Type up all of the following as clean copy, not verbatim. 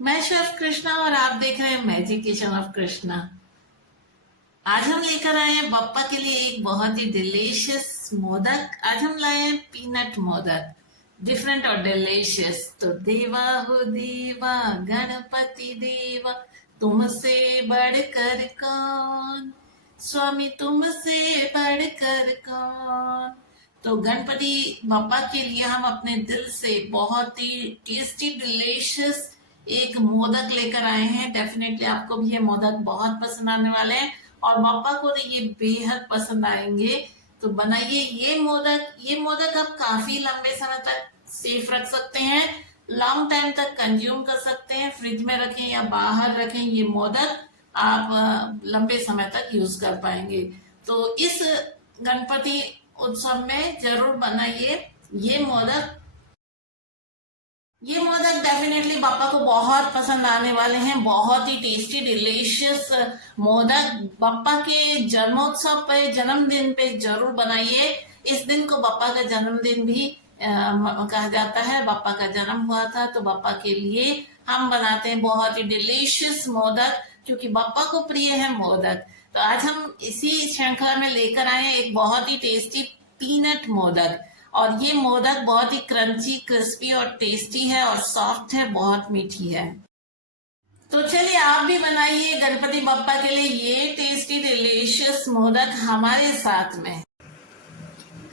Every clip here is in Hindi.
मैं शेफ कृष्णा और आप देख रहे हैं मैजिक किचन ऑफ कृष्णा। आज हम लेकर आए हैं बप्पा के लिए एक बहुत ही डिलीशियस मोदक। आज हम लाए हैं पीनट मोदक, डिफरेंट और डिलीशियस। तो देवा हो देवा गणपति देवा, तुमसे बढ़कर कौन, स्वामी तुमसे बढ़कर कौन। तो गणपति बप्पा के लिए हम अपने दिल से बहुत ही टेस्टी डिलीशियस एक मोदक लेकर आए हैं। डेफिनेटली आपको भी ये मोदक बहुत पसंद आने वाले हैं और पापा को तो ये बेहद पसंद आएंगे। तो बनाइए ये मोदक आप काफी लंबे समय तक सेफ रख सकते हैं, लॉन्ग टाइम तक कंज्यूम कर सकते हैं। फ्रिज में रखें या बाहर रखें, ये मोदक आप लंबे समय तक यूज कर पाएंगे। तो इस गणपति उत्सव में जरूर बनाइए ये मोदक। ये मोदक डेफिनेटली पापा को बहुत पसंद आने वाले हैं। बहुत ही टेस्टी डिलीशियस मोदक पापा के जन्मोत्सव पे, जन्मदिन पे जरूर बनाइए। इस दिन को पापा का जन्मदिन भी कहा जाता है। पापा का जन्म हुआ था तो पापा के लिए हम बनाते हैं बहुत ही डिलीशियस मोदक, क्योंकि पापा को प्रिय है मोदक। तो आज हम इसी श्रृंखला में लेकर आए हैं एक बहुत ही टेस्टी पीनट मोदक। और ये मोदक बहुत ही क्रंची, क्रिस्पी और टेस्टी है और सॉफ्ट है, बहुत मीठी है। तो चलिए आप भी बनाइए गणपति बप्पा के लिए ये टेस्टी डिलीशियस मोदक हमारे साथ में।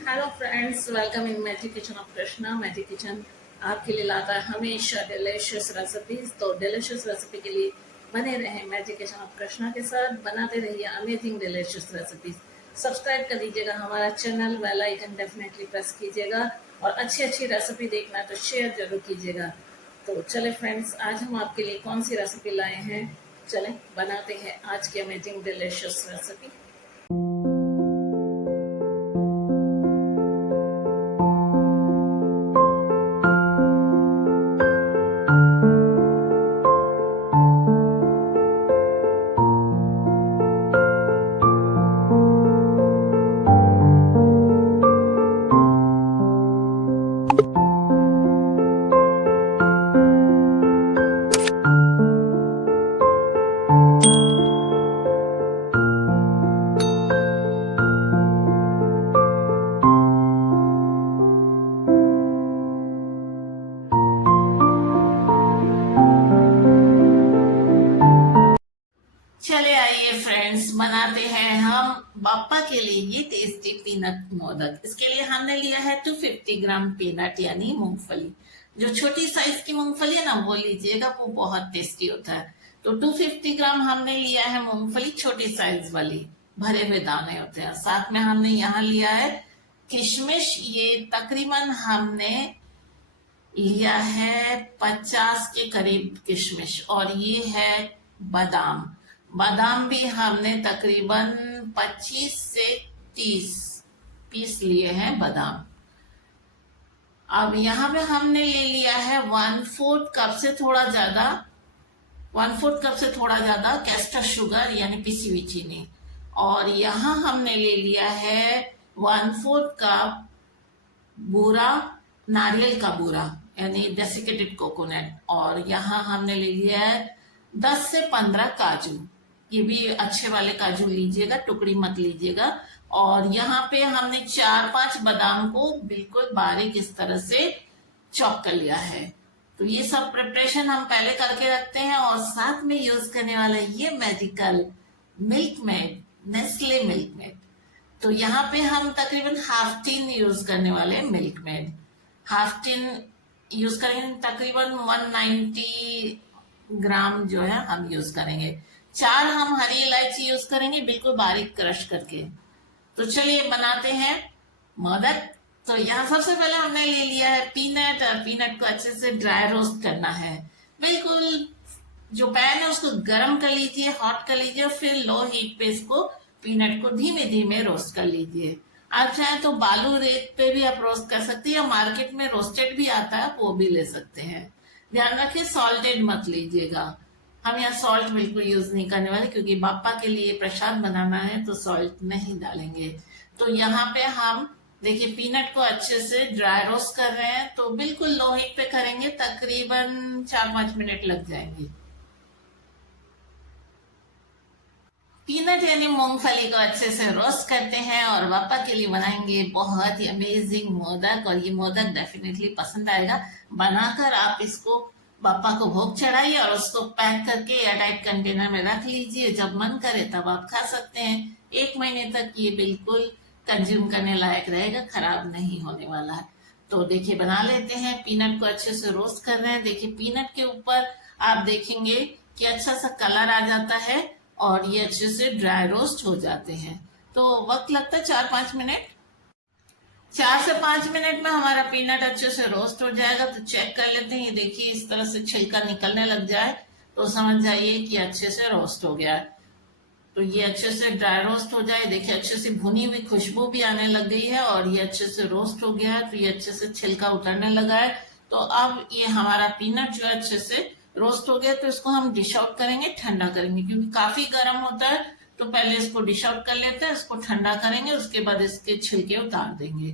Hello friends, welcome in magic kitchen of Krishna. Magic kitchen आपके लिए लाता है हमेशा डिलीशियस रेसिपीज। तो डिलीशियस रेसिपी के लिए बने रहे मैजिक किचन ऑफ कृष्णा के साथ, बनाते रहिए अमेजिंग डिलीशियस रेसिपीज। सब्सक्राइब कर दीजिएगा हमारा channel, bell icon definitely press कीजिएगा और अच्छी अच्छी रेसिपी देखना है तो शेयर जरूर कीजिएगा। तो चले फ्रेंड्स, आज हम आपके लिए कौन सी रेसिपी लाए हैं, चलें बनाते हैं आज की अमेजिंग डिलीशियस रेसिपी। चले आइए फ्रेंड्स, बनाते हैं हम पापा के लिए ये टेस्टी पीनट मोदक। इसके लिए हमने लिया है 250 ग्राम पीनट यानी मूंगफली। जो छोटी साइज की मूंगफली है ना वो लीजिएगा, वो बहुत टेस्टी होता है। तो 250 ग्राम हमने लिया है मूंगफली, छोटी साइज वाली, भरे हुए दाने होते हैं। साथ में हमने यहाँ लिया है किशमिश। ये तकरीबन हमने लिया है 50 के करीब किशमिश। और ये है बादाम। बादाम भी हमने तकरीबन 25 से 30 पीस लिए हैं बादाम। अब यहाँ पे हमने ले लिया है 1/4 कप से थोड़ा ज्यादा, 1/4 कप से थोड़ा ज्यादा कैस्टर शुगर यानी पिसी हुई चीनी। और यहाँ हमने ले लिया है 1/4 कप बूरा, नारियल का बूरा यानी डेसिकेटेड कोकोनट। और यहाँ हमने ले लिया है 10 से 15 काजू। ये भी अच्छे वाले काजू लीजिएगा, टुकड़ी मत लीजिएगा। और यहाँ पे हमने 4-5 बादाम को बिल्कुल बारीक इस तरह से चॉप कर लिया है। तो ये सब प्रिपरेशन हम पहले करके रखते हैं। और साथ में यूज करने वाला ये magical milk made, Nestle milk made. तो यहाँ पे हम तकरीबन हाफ टीन यूज करने वाले हैं milk made. Half tin use करेंगे, तकरीबन 190 ग्राम जो है हम यूज करेंगे। 4 हम हरी इलायची यूज करेंगे, बिल्कुल बारीक क्रश करके। तो चलिए बनाते हैं मोदक। तो यहाँ सबसे पहले हमने ले लिया है पीनट, और पीनट को अच्छे से ड्राई रोस्ट करना है। बिल्कुल जो पैन है उसको गर्म कर लीजिए, हॉट कर लीजिए, और फिर लो हीट पे इसको पीनट को धीमे धीमे रोस्ट कर लीजिए। आप चाहे तो बालू रेत पे भी आप रोस्ट कर सकते हैं, या मार्केट में रोस्टेड भी आता है वो भी ले सकते हैं। ध्यान रखिए सॉल्टेड मत लीजिएगा। हम यहाँ सॉल्ट बिल्कुल यूज नहीं करने वाले, क्योंकि बापा के लिए प्रसाद बनाना है तो सॉल्ट नहीं डालेंगे। तो यहाँ पे हम देखिए पीनट को अच्छे से ड्राई रोस्ट कर रहे हैं, तो बिल्कुल लो हीट पे करेंगे, तकरीबन 4-5 मिनट लग जाएंगे। पीनट यानी मूंगफली को अच्छे से रोस्ट करते हैं और पापा के लिए बनाएंगे बहुत ही अमेजिंग मोदक, और ये मोदक डेफिनेटली पसंद आएगा। बनाकर आप इसको पापा को भोग चढ़ाइए और उसको पैक करके एयरटाइट कंटेनर में रख लीजिए, जब मन करे तब आप खा सकते हैं। 1 महीने तक ये बिल्कुल कंज्यूम करने लायक रहेगा, खराब नहीं होने वाला है। तो देखिए बना लेते हैं। पीनट को अच्छे से रोस्ट कर रहे हैं। देखिए पीनट के ऊपर आप देखेंगे कि अच्छा सा कलर आ जाता है और ये अच्छे से ड्राई रोस्ट हो जाते हैं। तो वक्त लगता है 4-5 मिनट। 4 से 5 मिनट में हमारा पीनट अच्छे से रोस्ट हो जाएगा। तो चेक कर लेते हैं। ये देखिए इस तरह से छिलका निकलने लग जाए तो समझ जाइए कि अच्छे से रोस्ट हो गया है। तो ये अच्छे से ड्राई रोस्ट हो जाए। देखिए अच्छे से भुनी हुई खुशबू भी आने लग गई है और ये अच्छे से रोस्ट हो गया है। तो ये अच्छे से छिलका उतरने लगा है। तो अब ये हमारा पीनट जो है अच्छे से रोस्ट हो गया। तो इसको हम डिश आउट करेंगे, ठंडा करेंगे, क्योंकि काफी गर्म होता है। तो पहले इसको डिश आउट कर लेते हैं, इसको ठंडा करेंगे, उसके बाद इसके छिलके उतार देंगे।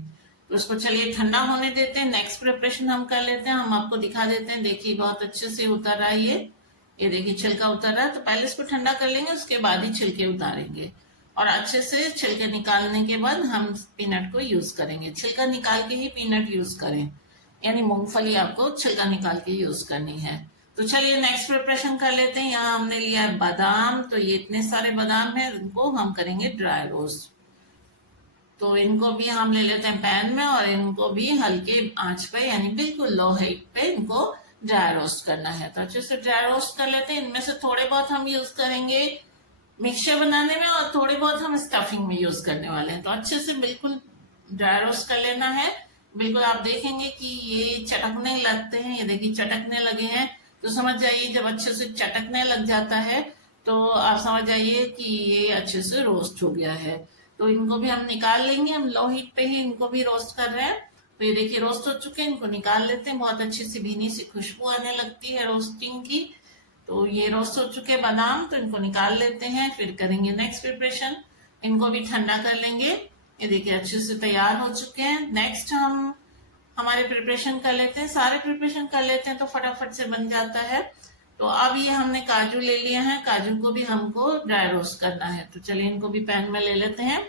तो इसको चलिए ठंडा होने देते हैं। नेक्स्ट प्रिपरेशन हम कर लेते हैं, हम आपको दिखा देते हैं। देखिए बहुत अच्छे से उतर रहा है ये देखिए छिलका उतर रहा है। तो पहले इसको ठंडा कर लेंगे, उसके बाद ही छिलके उतारेंगे। और अच्छे से छिलके निकालने के बाद हम पीनट को यूज करेंगे। छिलका निकाल के ही पीनट यूज करें, यानी मूंगफली आपको छिलका निकाल के यूज करनी है। तो चलिए नेक्स्ट प्रिपरेशन कर लेते हैं। यहाँ हमने लिया है बादाम। तो ये इतने सारे बादाम है, इनको हम करेंगे ड्राई रोस्ट। तो इनको भी हम ले लेते हैं पैन में और इनको भी हल्के आंच पे यानी बिल्कुल लो हीट पे इनको ड्राई रोस्ट करना है। तो अच्छे से ड्राई रोस्ट कर लेते हैं। इनमें से थोड़े बहुत हम यूज करेंगे मिक्सचर बनाने में और थोड़े बहुत हम स्टफिंग में यूज करने वाले हैं। तो अच्छे से बिल्कुल ड्राई रोस्ट कर लेना है। बिल्कुल आप देखेंगे कि ये चटकने लगते हैं। ये देखिए चटकने लगे हैं। तो समझ जाइए जब अच्छे से चटकने लग जाता है तो आप समझ जाइए कि ये अच्छे से रोस्ट हो गया है। तो इनको भी हम निकाल लेंगे। हम लो हीट पे ही इनको भी रोस्ट कर रहे हैं। तो ये देखिए रोस्ट हो चुके हैं, इनको निकाल लेते हैं। बहुत अच्छी सी भीनी सी खुशबू आने लगती है रोस्टिंग की। तो ये रोस्ट हो चुके बादाम, तो इनको निकाल लेते हैं। फिर करेंगे नेक्स्ट प्रिपरेशन, इनको भी ठंडा कर लेंगे। ये देखिए अच्छे से तैयार हो चुके हैं। नेक्स्ट हम हमारे प्रिपरेशन कर लेते हैं। सारे प्रिपरेशन कर लेते हैं तो फटाफट से बन जाता है। तो अब ये हमने काजू ले लिया है, काजू को भी हमको ड्राई रोस्ट करना है। तो चलिए इनको भी पैन में ले लेते हैं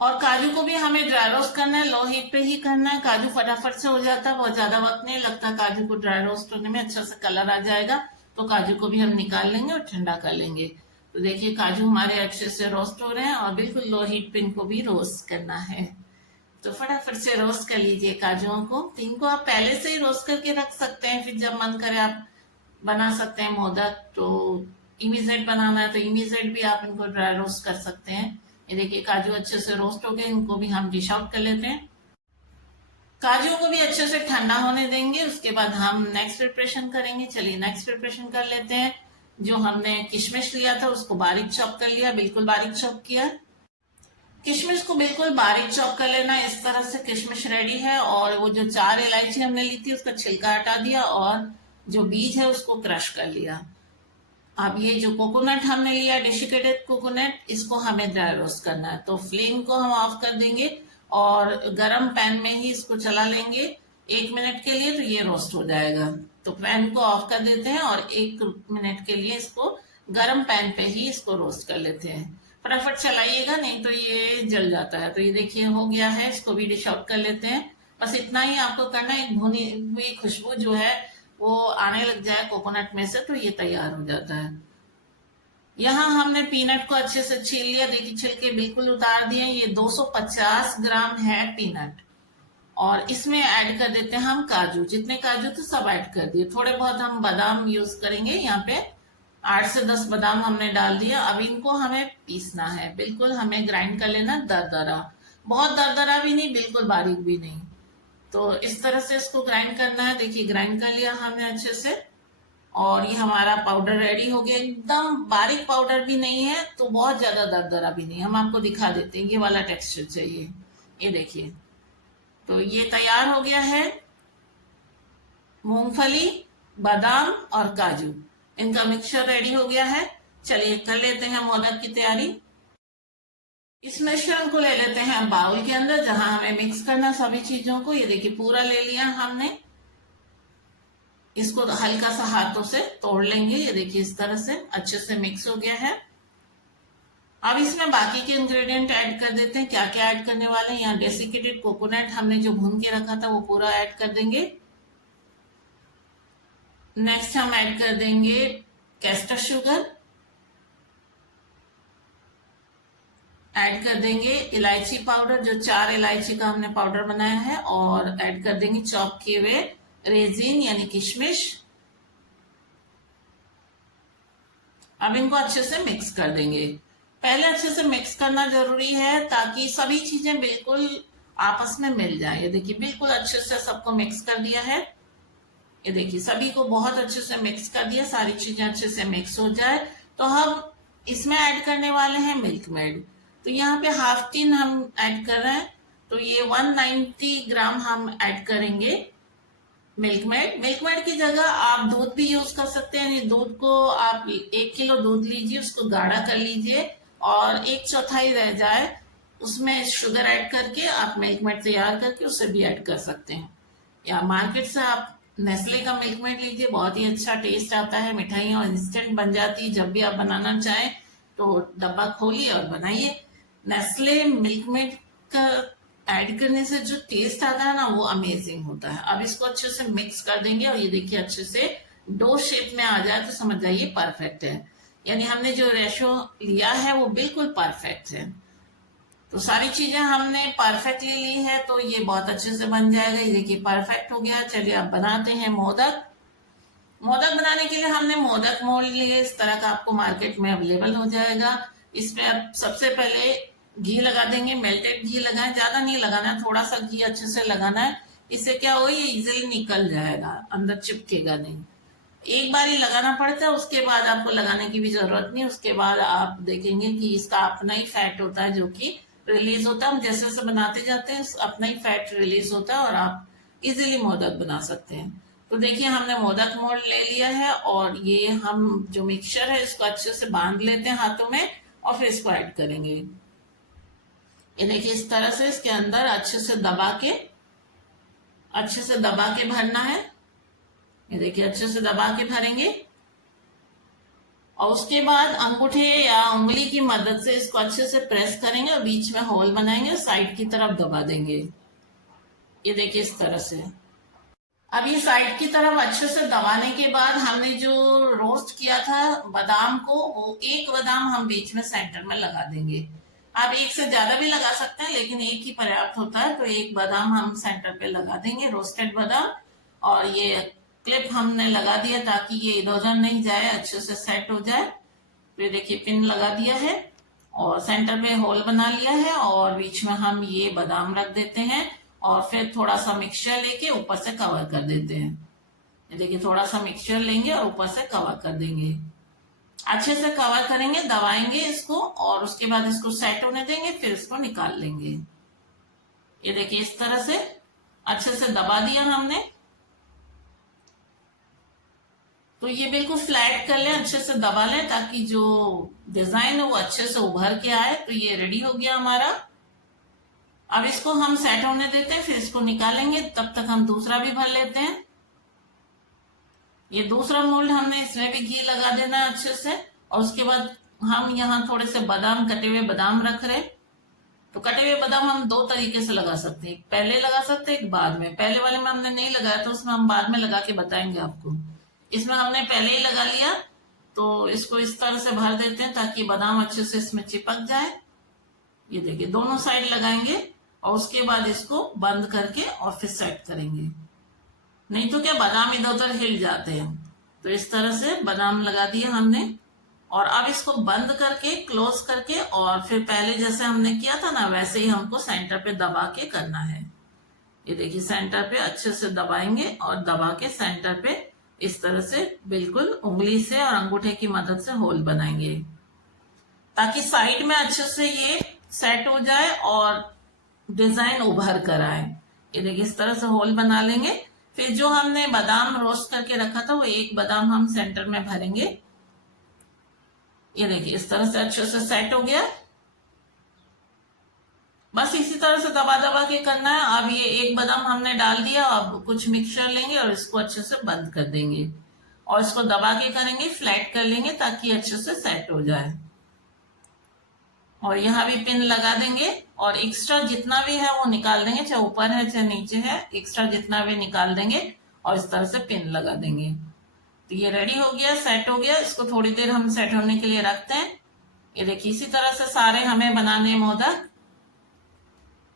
और काजू को भी हमें ड्राई रोस्ट करना है, लो हीट पे ही करना है। काजू फटाफट से हो जाता है, बहुत ज्यादा वक्त नहीं लगता काजू को ड्राई रोस्ट होने में। अच्छा सा कलर आ जाएगा तो काजू को भी हम निकाल लेंगे और ठंडा कर लेंगे। तो देखिए काजू हमारे अच्छे से रोस्ट हो रहे हैं और बिल्कुल लो हीट पे इनको भी रोस्ट करना है। तो फटाफट से रोस्ट कर लीजिए काजुओं को। तो इनको आप पहले से ही रोस्ट करके रख सकते हैं, फिर जब मन करे आप बना सकते हैं मोदक। तो इमीडिएट बनाना है तो इमीडिएट भी आप इनको ड्राई रोस्ट कर सकते हैं। ये देखिए काजू अच्छे से रोस्ट हो गए, इनको भी हम डिश आउट कर लेते हैं। काजू को भी अच्छे से ठंडा होने देंगे, उसके बाद हम नेक्स्ट प्रिपरेशन करेंगे। चलिए नेक्स्ट प्रिपरेशन कर लेते हैं। जो हमने किशमिश लिया था उसको बारीक चॉप कर लिया, बिल्कुल बारीक चॉप किया। किशमिश को बिल्कुल बारीक चॉप कर लेना। इस तरह से किशमिश रेडी है। और वो जो 4 इलायची हमने ली थी उसका छिलका हटा दिया और जो बीज है उसको क्रश कर लिया। अब ये जो कोकोनट हमने लिया डेसिकेटेड कोकोनट, इसको हमें ड्राई रोस्ट करना है। तो फ्लेम को हम ऑफ कर देंगे और गरम पैन में ही इसको चला लेंगे 1 मिनट के लिए। तो ये रोस्ट हो जाएगा। तो पैन को ऑफ कर देते हैं और 1 मिनट के लिए इसको गरम पैन पे ही इसको रोस्ट कर लेते हैं। फटाफट चलाइएगा नहीं तो ये जल जाता है। तो ये देखिए हो गया है, इसको भी डिश आउट कर लेते हैं। बस इतना ही आपको करना है। एक भुनी हुई खुशबू जो है वो आने लग जाए कोकोनट में से तो ये तैयार हो जाता है। यहाँ हमने पीनट को अच्छे से छील लिया। देखिए छिलके बिल्कुल उतार दिए। ये 250 ग्राम है पीनट और इसमें ऐड कर देते हैं हम काजू। जितने काजू थे सब ऐड कर दिए। थोड़े बहुत हम बादाम यूज करेंगे। यहाँ पे 8 से 10 बादाम हमने डाल दिया। अब इनको हमें पीसना है, बिल्कुल हमें ग्राइंड कर लेना दरदरा। बहुत दरदरा भी नहीं, बिल्कुल बारीक भी नहीं। तो इस तरह से इसको ग्राइंड करना है। देखिए ग्राइंड कर लिया हमने अच्छे से और ये हमारा पाउडर रेडी हो गया। एकदम बारीक पाउडर भी नहीं है तो बहुत ज्यादा दरदरा भी नहीं। हम आपको दिखा देते हैं, ये वाला टेक्सचर चाहिए। ये देखिए तो ये तैयार हो गया है। मूंगफली, बादाम और काजू, इनका मिक्सचर रेडी हो गया है। चलिए कर लेते हैं मोदक की तैयारी। इस मिश्रण को ले लेते हैं बाउल के अंदर जहां हमें मिक्स करना सभी चीजों को। ये देखिए पूरा ले लिया हमने। इसको हल्का सा हाथों से तोड़ लेंगे। ये देखिए इस तरह से अच्छे से मिक्स हो गया है। अब इसमें बाकी के इंग्रेडिएंट ऐड कर देते हैं। क्या क्या ऐड करने वाले हैं, यहाँ डेसिकेटेड कोकोनट हमने जो भून के रखा था वो पूरा ऐड कर देंगे। नेक्स्ट हम ऐड कर देंगे कैस्टर शुगर, ऐड कर देंगे इलायची पाउडर, जो 4 इलायची का हमने पाउडर बनाया है, और ऐड कर देंगे चॉप किए हुए रेजिन यानी किशमिश। अब इनको अच्छे से मिक्स कर देंगे। पहले अच्छे से मिक्स करना जरूरी है ताकि सभी चीजें बिल्कुल आपस में मिल जाए। ये देखिए बिल्कुल अच्छे से सबको मिक्स कर दिया है। ये देखिए सभी को बहुत अच्छे से मिक्स कर दिया। सारी चीजें अच्छे से मिक्स हो जाए तो हम इसमें ऐड करने वाले हैं मिल्क मेड। तो यहाँ पे हाफ टीन हम ऐड कर रहे हैं, तो ये 190 ग्राम हम ऐड करेंगे मिल्क मेड। मिल्क मेड की जगह आप दूध भी यूज कर सकते हैं। दूध को आप 1 किलो दूध लीजिए, उसको गाढ़ा कर लीजिए और 1/4 रह जाए उसमें शुगर ऐड करके आप मिल्क मेड तैयार करके उसे भी ऐड कर सकते हैं। या मार्केट से आप नेस्ले का मिल्क मेड लीजिए, बहुत ही अच्छा टेस्ट आता है। मिठाइयाँ इंस्टेंट बन जाती है। जब भी आप बनाना चाहें तो डब्बा खोलिए और बनाइए। नेस्ले मिल्क मेड का ऐड करने से जो टेस्ट आता है ना वो अमेजिंग होता है। अब इसको अच्छे से मिक्स कर देंगे और ये देखिए अच्छे से डो शेप में आ जाए तो समझ जाइए परफेक्ट है। यानी हमने जो रेशो लिया है वो बिल्कुल परफेक्ट है। तो सारी चीजें हमने परफेक्टली ली है तो ये बहुत अच्छे से बन जाएगा। ये देखिए परफेक्ट हो गया। चलिए अब बनाते हैं मोदक। मोदक बनाने के लिए हमने मोदक मोल्ड लिए। इस तरह का आपको मार्केट में अवेलेबल हो जाएगा। इसमें अब सबसे पहले घी लगा देंगे। मेल्टेड घी लगाएं, ज्यादा नहीं लगाना है, थोड़ा सा घी अच्छे से लगाना है। इससे क्या हो, ये इजिली निकल जाएगा, अंदर चिपकेगा नहीं। एक बार ही लगाना पड़ता है, उसके बाद आपको लगाने की भी जरूरत नहीं। उसके बाद आप देखेंगे कि इसका अपना ही फैट होता है जो कि रिलीज होता है। हम जैसे जैसे बनाते जाते हैं अपना ही फैट रिलीज होता है और आप इजिली मोदक बना सकते हैं। तो देखिए हमने मोदक मोल्ड ले लिया है और ये हम जो मिक्सचर है इसको अच्छे से बांध लेते हैं हाथों में और फिर इसको ऐड करेंगे। ये देखिए इस तरह से इसके अंदर अच्छे से दबा के भरना है। ये देखिए अच्छे से दबा के भरेंगे और उसके बाद अंगूठे या उंगली की मदद से इसको अच्छे से प्रेस करेंगे और बीच में होल बनाएंगे, साइड की तरफ दबा देंगे। ये देखिए इस तरह से। अब ये साइड की तरफ अच्छे से दबाने के बाद हमने जो रोस्ट किया था बादाम को, वो एक बादाम हम बीच में सेंटर में लगा देंगे। आप एक से ज्यादा भी लगा सकते हैं लेकिन एक ही पर्याप्त होता है। तो एक बादाम हम सेंटर पे लगा देंगे, रोस्टेड बादाम। और ये क्लिप हमने लगा दिया ताकि ये इधर उधर नहीं जाए, अच्छे से सेट हो जाए। तो ये देखिए पिन लगा दिया है और सेंटर पे होल बना लिया है और बीच में हम ये बादाम रख देते हैं और फिर थोड़ा सा मिक्सचर लेके ऊपर से कवर कर देते हैं। ये देखिए थोड़ा सा मिक्सचर लेंगे और ऊपर से कवर कर देंगे। अच्छे से कवर करेंगे, दबाएंगे इसको और उसके बाद इसको सेट होने देंगे, फिर इसको निकाल लेंगे। ये देखिए इस तरह से अच्छे से दबा दिया हमने। तो ये बिल्कुल फ्लैट कर लें, अच्छे से दबा लें ताकि जो डिजाइन है वो अच्छे से उभर के आए। तो ये रेडी हो गया हमारा। अब इसको हम सेट होने देते हैं, फिर इसको निकालेंगे। तब तक हम दूसरा भी भर लेते हैं। ये दूसरा मोल्ड हमने इसमें भी घी लगा देना है अच्छे से। और उसके बाद हम यहाँ थोड़े से बादाम, कटे हुए बादाम रख रहे। तो कटे हुए बादाम हम 2 तरीके से लगा सकते हैं, पहले लगा सकते हैं, एक बाद में। पहले वाले में हमने नहीं लगाया तो उसमें हम बाद में लगा के बताएंगे आपको। इसमें हमने पहले ही लगा लिया तो इसको इस तरह से भर देते हैं ताकि बादाम अच्छे से इसमें चिपक जाए। ये देखिए दोनों साइड लगाएंगे और उसके बाद इसको बंद करके और फिर सेट करेंगे। नहीं तो क्या बादाम इधर उधर हिल जाते हैं। तो इस तरह से बादाम लगा दिया हमने और अब इसको बंद करके क्लोज करके और फिर पहले जैसे हमने किया था ना वैसे ही हमको सेंटर पे दबा के करना है। ये देखिए सेंटर पे अच्छे से दबाएंगे और दबा के सेंटर पे इस तरह से बिल्कुल उंगली से और अंगूठे की मदद से होल बनाएंगे ताकि साइड में अच्छे से ये सेट हो जाए और डिजाइन उभर कर आए। ये देखिए इस तरह से होल बना लेंगे। फिर जो हमने बादाम रोस्ट करके रखा था वो एक बादाम हम सेंटर में भरेंगे। ये देखिए इस तरह से अच्छे से सेट हो गया। बस इसी तरह से दबा दबा के करना है। अब ये एक बादाम हमने डाल दिया, अब कुछ मिक्सचर लेंगे और इसको अच्छे से बंद कर देंगे और इसको दबा के करेंगे, फ्लैट कर लेंगे ताकि अच्छे से सेट हो जाए। और यहाँ भी पिन लगा देंगे और एक्स्ट्रा जितना भी है वो निकाल देंगे, चाहे ऊपर है चाहे नीचे है, एक्स्ट्रा जितना भी निकाल देंगे और इस तरह से पिन लगा देंगे। तो ये रेडी हो गया, सेट हो गया। इसको थोड़ी देर हम सेट होने के लिए रखते हैं। ये देखिए इसी तरह से सारे हमें बनाने मोदक।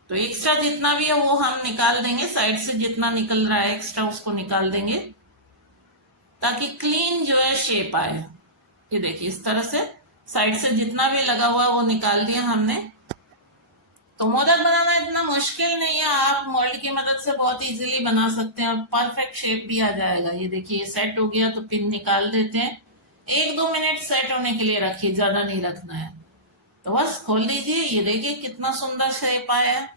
तो एक्स्ट्रा जितना भी है वो हम निकाल देंगे, साइड से जितना निकल रहा है एक्स्ट्रा उसको निकाल देंगे ताकि क्लीन जो है शेप आए। ये देखिए इस तरह से साइड से जितना भी लगा हुआ है वो निकाल दिया हमने। तो मोदक बनाना इतना मुश्किल नहीं है, आप मोल्ड की मदद से बहुत इजीली बना सकते हैं और परफेक्ट शेप भी आ जाएगा। ये देखिए सेट हो गया, तो पिन निकाल देते हैं। 1-2 मिनट सेट होने के लिए रखिए, ज्यादा नहीं रखना है। तो बस खोल दीजिए, ये देखिए कितना सुंदर शेप आया है,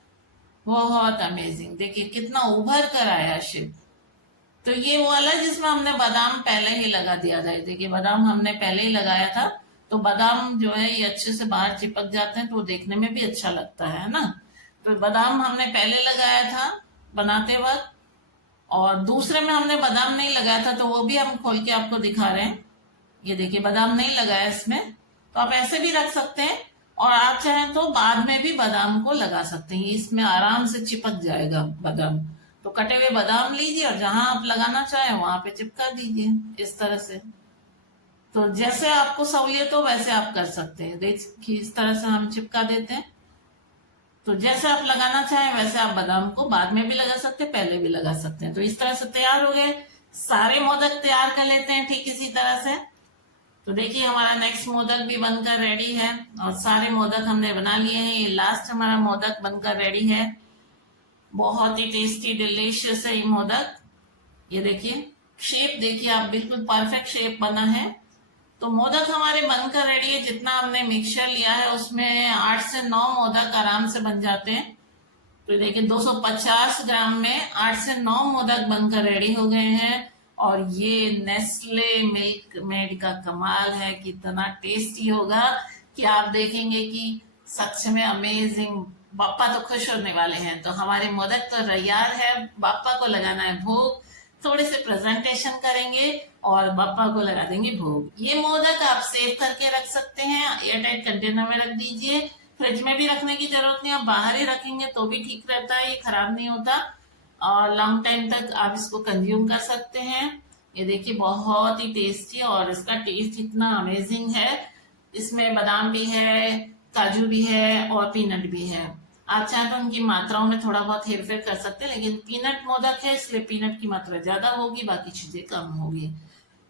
बहुत अमेजिंग। देखिए कितना उभर कर आया शेप। तो ये वो वाला जिसमें हमने बादाम पहले ही लगा दिया था। देखिए बादाम हमने पहले ही लगाया था, तो बादाम जो है ये अच्छे से बाहर चिपक जाते हैं, तो देखने में भी अच्छा लगता है ना। तो बादाम हमने पहले लगाया था बनाते वक्त, और दूसरे में हमने बादाम नहीं लगाया था, तो वो भी हम खोल के आपको दिखा रहे हैं। ये देखिए बादाम नहीं लगाया इसमें, तो आप ऐसे भी रख सकते हैं और आप चाहें तो बाद में भी बादाम को लगा सकते हैं, इसमें आराम से चिपक जाएगा बादाम। तो कटे हुए बादाम लीजिए और जहां आप लगाना चाहें वहां पे चिपका दीजिए इस तरह से। तो जैसे आपको सहूलियत हो वैसे आप कर सकते हैं। देखिए इस तरह से हम चिपका देते हैं। तो जैसे आप लगाना चाहें वैसे आप बादाम को बाद में भी लगा सकते हैं, पहले भी लगा सकते हैं। तो इस तरह से तैयार हो गए। सारे मोदक तैयार कर लेते हैं ठीक इसी तरह से। तो देखिए हमारा नेक्स्ट मोदक भी बनकर रेडी है और सारे मोदक हमने बना लिए हैं। ये लास्ट हमारा मोदक बनकर रेडी है। बहुत ही टेस्टी डिलीशियस है ये मोदक। ये देखिए शेप देखिए आप, बिल्कुल परफेक्ट शेप बना है। तो मोदक हमारे बनकर रेडी है। जितना हमने मिक्सचर लिया है उसमें 8 से 9 मोदक आराम से बन जाते हैं। तो देखिए 250 ग्राम में 8 से 9 मोदक बनकर रेडी हो गए हैं। और ये नेस्ले मिल्क मेड का कमाल है, कितना टेस्टी होगा कि आप देखेंगे कि सच में अमेजिंग। बापा तो खुश होने वाले हैं। तो हमारे मोदक तो तैयार है, बापा को लगाना है भोग। थोड़े से प्रेजेंटेशन करेंगे और बापा को लगा देंगे भोग। ये मोदक आप सेव करके रख सकते हैं, एयरटाइट कंटेनर में रख दीजिए। फ्रिज में भी रखने की जरूरत नहीं, आप बाहर ही रखेंगे तो भी ठीक रहता है, ये खराब नहीं होता और लॉन्ग टाइम तक आप इसको कंज्यूम कर सकते हैं। ये देखिए बहुत ही टेस्टी और इसका टेस्ट इतना अमेजिंग है। इसमें बादाम भी है, काजू भी है और पीनट भी है। आप चाहें तो उनकी मात्राओं में थोड़ा बहुत हेरफेर कर सकते हैं, लेकिन पीनट मोदक है इसलिए पीनट की मात्रा ज्यादा होगी, बाकी चीजें कम होगी,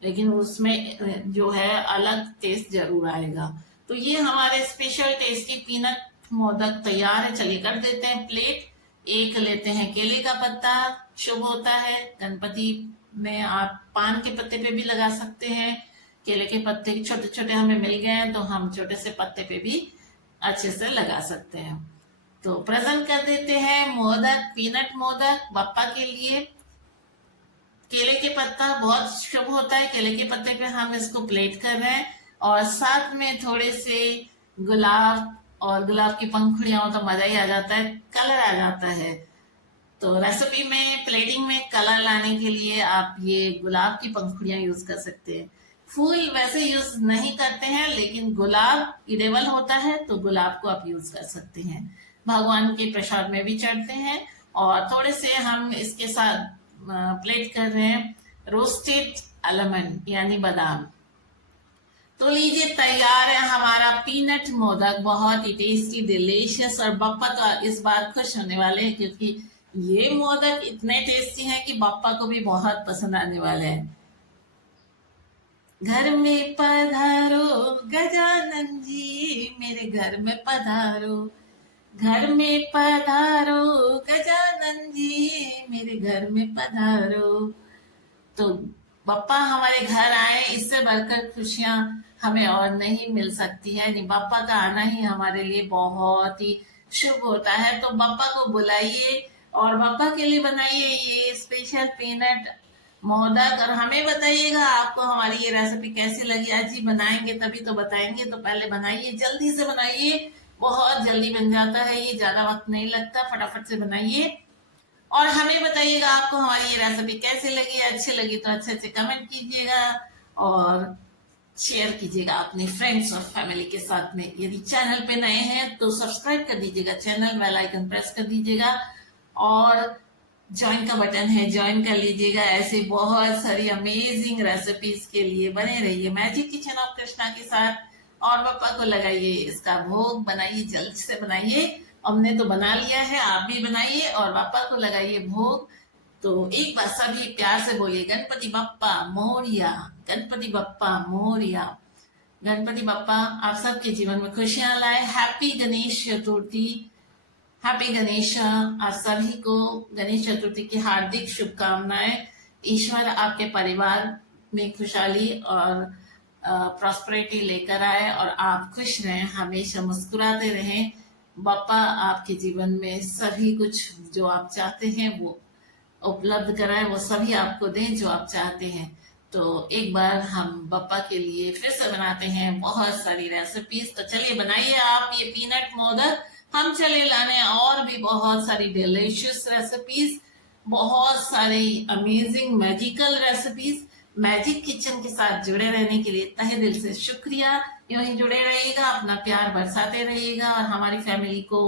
लेकिन उसमें जो है अलग टेस्ट जरूर आएगा। तो ये हमारे स्पेशल टेस्टी पीनट मोदक तैयार है। चलिए कर देते हैं प्लेट। एक लेते हैं केले का पत्ता, शुभ होता है। गणपति में आप पान के पत्ते पे भी लगा सकते हैं। केले के पत्ते छोटे छोटे हमें मिल गए हैं तो हम छोटे से पत्ते पे भी अच्छे से लगा सकते हैं। तो प्रेजेंट कर देते हैं मोदक, पीनट मोदक बापा के लिए। केले के पत्ता बहुत शुभ होता है, केले के पत्ते पे हम इसको प्लेट कर रहे हैं और साथ में थोड़े से गुलाब, और गुलाब की पंखुड़ियां हो तो मजा ही आ जाता है, कलर आ जाता है। तो रेसिपी में प्लेटिंग में कलर लाने के लिए आप ये गुलाब की पंखुड़ियां यूज कर सकते हैं। फूल वैसे यूज नहीं करते हैं, लेकिन गुलाब इडेबल होता है तो गुलाब को आप यूज कर सकते हैं। भगवान के प्रसाद में भी चढ़ते हैं। और थोड़े से हम इसके साथ प्लेट कर रहे हैं रोस्टेड आलमंड यानी बादाम। तो लीजिए तैयार है हमारा पीनट मोदक, बहुत ही टेस्टी डिलीशियस। और पापा तो इस बार खुश होने वाले हैं क्योंकि ये मोदक इतने टेस्टी हैं कि पापा को भी बहुत पसंद आने वाले हैं। घर में पधारो गजानन जी, मेरे घर में पधारो, घर में पधारो गजानन जी, मेरे घर में पधारो। तो पापा हमारे घर आए, इससे बढ़कर खुशियां हमें और नहीं मिल सकती है। नहीं, पापा का आना ही हमारे लिए बहुत ही शुभ होता है। तो पापा को बुलाइए और पापा के लिए बनाइए ये स्पेशल पीनट मोदक और हमें बताइएगा आपको हमारी ये रेसिपी कैसी लगी। आज ही बनाएंगे तभी तो बताएंगे, तो पहले बनाइए, जल्दी से बनाइए बहुत जल्दी बन जाता है, ये ज्यादा वक्त नहीं लगता, फटाफट से बनाइए। और हमें बताइएगा आपको हमारी ये रेसिपी कैसी लगी, अच्छी लगी तो अच्छे अच्छे कमेंट कीजिएगा और शेयर कीजिएगा अपने फ्रेंड्स और फैमिली के साथ में। यदि चैनल पे नए हैं तो सब्सक्राइब कर दीजिएगा चैनल, बेल आइकन प्रेस कर दीजिएगा और ज्वाइन का बटन है, ज्वाइन कर लीजिएगा। ऐसे बहुत सारी अमेजिंग रेसिपीज के लिए बने रहिए मैजिक किचन ऑफ कृष्णा के साथ। और पापा को लगाइए इसका भोग, बनाइए जल्द से बनाइए। हमने तो बना लिया है, आप भी बनाइए और पापा को लगाइए भोग। तो एक बार सभी प्यार से बोलिए गणपति बप्पा मोरिया, गणपति बप्पा मोरिया। गणपति बप्पा आप सबके जीवन में खुशियां लाए। Happy Ganesh Chaturthi, happy Ganesh. आप सभी को गणेश चतुर्थी की हार्दिक शुभकामनाएं। ईश्वर आपके परिवार में खुशहाली और प्रॉस्पेरिटी लेकर आए और आप खुश रहें, हमेशा मुस्कुराते रहें। बप्पा आपके जीवन में सभी कुछ जो आप चाहते हैं वो उपलब्ध कराए, वो सभी आपको दें जो आप चाहते हैं। तो एक बार हम बप्पा के लिए फिर से बनाते हैं बहुत सारी रेसिपीज। तो चलिए बनाइए आप ये पीनट मोदक। हम चले लाने और भी बहुत सारी डिलीशियस रेसिपीज, बहुत सारी amazing magical recipes. Magic kitchen के साथ जुड़े रहने के लिए तहे दिल से शुक्रिया। यूं ही जुड़े रहिएगा, अपना प्यार बरसाते रहिएगा और हमारी फैमिली को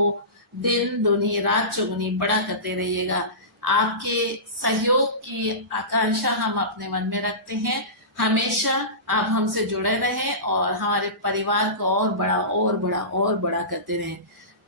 दिन दुनी रात चौगुनी बड़ा करते रहिएगा। आपके सहयोग की आकांक्षा हम अपने मन में रखते हैं। हमेशा आप हमसे जुड़े रहें और हमारे परिवार को और बड़ा और बड़ा और बड़ा करते रहें।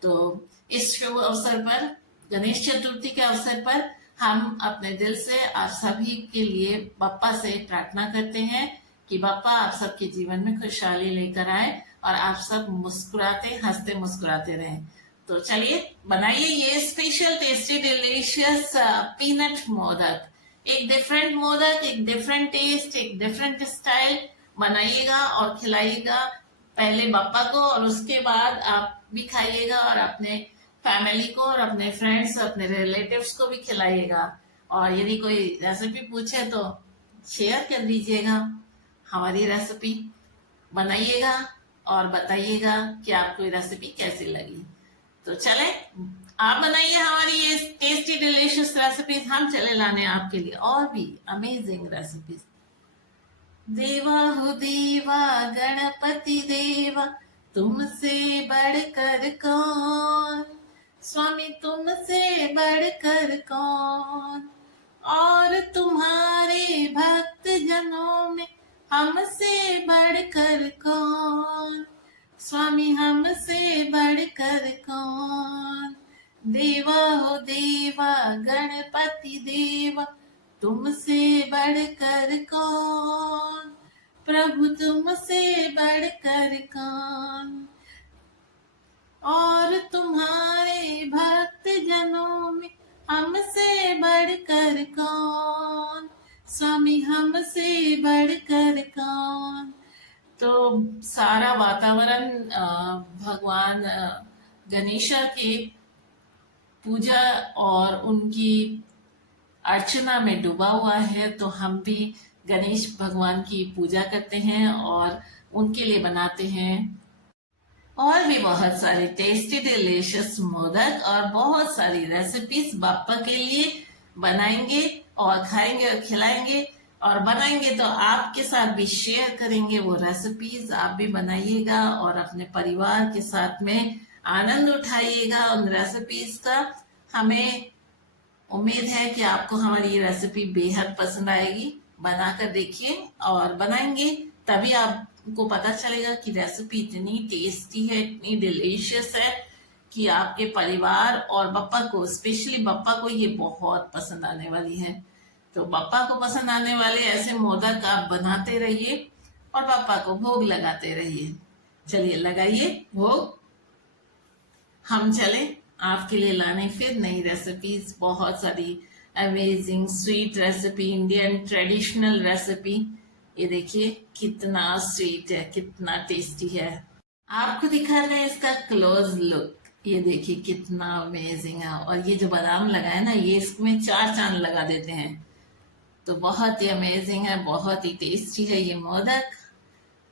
तो इस शुभ अवसर पर, गणेश चतुर्थी के अवसर पर, हम अपने दिल से आप सभी के लिए बप्पा से प्रार्थना करते हैं कि बप्पा आप सबके जीवन में खुशहाली लेकर आए और आप सब मुस्कुराते हंसते मुस्कुराते रहें। तो चलिए बनाइए ये special tasty delicious peanut modak. एक डिफरेंट मोदक, एक डिफरेंट टेस्ट, एक डिफरेंट स्टाइल बनाइएगा और खिलाइएगा पहले बप्पा को और उसके बाद आप भी खाइएगा और अपने फैमिली को और अपने फ्रेंड्स, अपने रिलेटिव्स को भी खिलाइएगा। और यदि कोई रेसिपी पूछे तो शेयर कर दीजिएगा हमारी रेसिपी, बनाइएगा और बताइएगा कि आपको ये रेसिपी कैसी लगी। तो चले आप बनाइए हमारी ये टेस्टी डिलीशियस रेसिपीज, हम चले लाने आपके लिए और भी अमेजिंग रेसिपीज। देवा हो देवा गणपति देवा, तुमसे बढ़कर कौन, स्वामी तुमसे बढ़कर कौन, और तुम्हारे भक्त जनों में हमसे बढ़कर कौन, स्वामी हमसे बढ़कर कौन। देवा हो देवा गणपति देवा, तुमसे बढ़कर कौन, प्रभु तुमसे बढ़कर कौन, और तुम्हारे भक्त जनों में हमसे बढ़कर कौन, स्वामी हमसे बढ़कर कौन। तो सारा वातावरण भगवान गणेशा के पूजा और उनकी अर्चना में डूबा हुआ है। तो हम भी गणेश भगवान की पूजा करते हैं और उनके लिए बनाते हैं और भी बहुत सारे टेस्टी डिलीशियस मोदक और बहुत सारी रेसिपीज बापा के लिए बनाएंगे और खाएंगे और खिलाएंगे। और बनाएंगे तो आपके साथ भी शेयर करेंगे वो रेसिपीज। आप भी बनाइएगा और अपने परिवार के साथ में आनंद उठाइएगा उन रेसिपीज का। हमें उम्मीद है कि आपको हमारी ये रेसिपी बेहद पसंद आएगी। बनाकर देखिए और बनाएंगे तभी आपको पता चलेगा कि रेसिपी इतनी टेस्टी है, इतनी डिलीशियस है कि आपके परिवार और बप्पा को, स्पेशली बप्पा को ये बहुत पसंद आने वाली है। तो बप्पा को पसंद आने वाले ऐसे मोदक आप बनाते रहिए और बप्पा को भोग लगाते रहिए। चलिए लगाइए भोग। हम चले आपके लिए लाने फिर नई रेसिपीज, बहुत सारी amazing sweet recipe, Indian traditional recipe. ये देखिए कितना स्वीट है, कितना टेस्टी है। आपको दिखा रहे हैं इसका क्लोज लुक। ये देखिए कितना अमेजिंग है। और ये जो बादाम लगा है ना, ये इसमें 4 चांद लगा देते हैं। तो बहुत ही अमेजिंग है, बहुत ही टेस्टी है ये मोदक।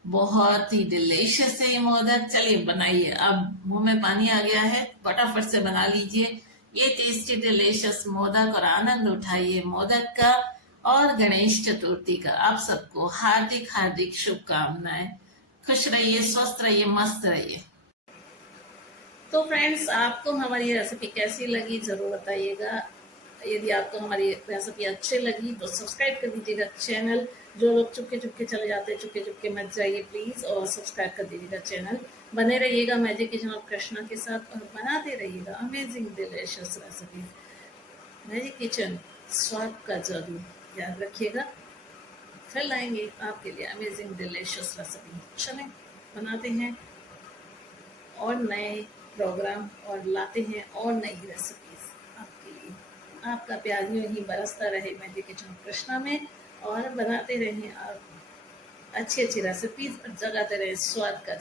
बहुत ही डिलीशियस है ये मोदक। चलिए बनाइए, अब मुंह में पानी आ गया है, फटाफट से बना लीजिए ये टेस्टी डिलीशियस मोदक और आनंद उठाइए मोदक का। और गणेश चतुर्थी का आप सबको हार्दिक हार्दिक शुभकामनाएं। खुश रहिए, स्वस्थ रहिए, मस्त रहिए। तो फ्रेंड्स, आपको हमारी रेसिपी कैसी लगी जरूर बताइएगा। यदि आपको हमारी रेसिपी अच्छी लगी तो सब्सक्राइब कर दीजिएगा चैनल। जो लोग चुपके चुपके चले जाते हैं, चुपके चुपके मत जाइए प्लीज, और सब्सक्राइब कर दीजिएगा चैनल। बने रहिएगा मैजिक किचन ऑफ कृष्णा के साथ और बनाते रहिएगा amazing delicious recipe. Magic kitchen, स्वाद का जादू, याद रखिएगा। फिर लाएंगे आपके लिए अमेजिंग डिलीशियस रेसिपी। चलें बनाते हैं और नए प्रोग्राम और लाते हैं और नई रेसिपीज आपके लिए। आपका प्यार यूं ही बरसता रहे मैजिक किचन कृष्णा में, और बनाते रहें आप अच्छी अच्छी रेसिपीज और जगाते रहे स्वाद का।